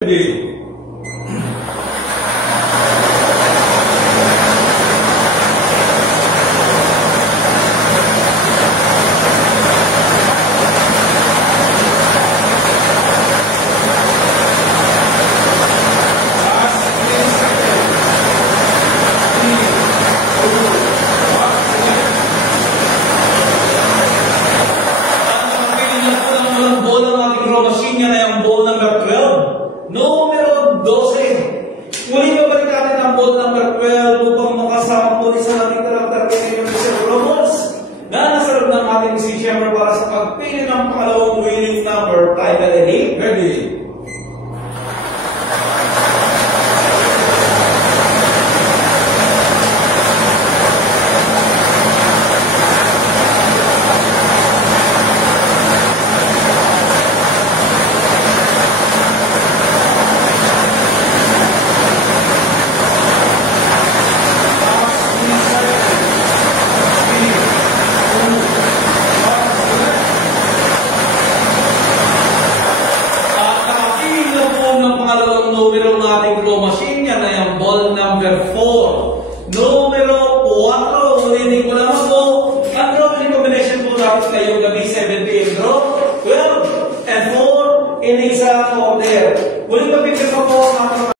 Ready. Numero 12. Muli babalik natin ang ball number 12 upang makasama muli sa ating karakter kay Mr. Ramos na nasa loob ng ating si Siyempre para sa pagpili ng pangalawang winning number. Tayo ready? Ready. Numero ng ating claw machine, yan ay ang ball number 4. Numero 4, ulitin ko naman po, ang drawing combination po natin ngayong gabi, 17 draw, 12, and 4 in a isa order. Ulit pagpipin pa po ang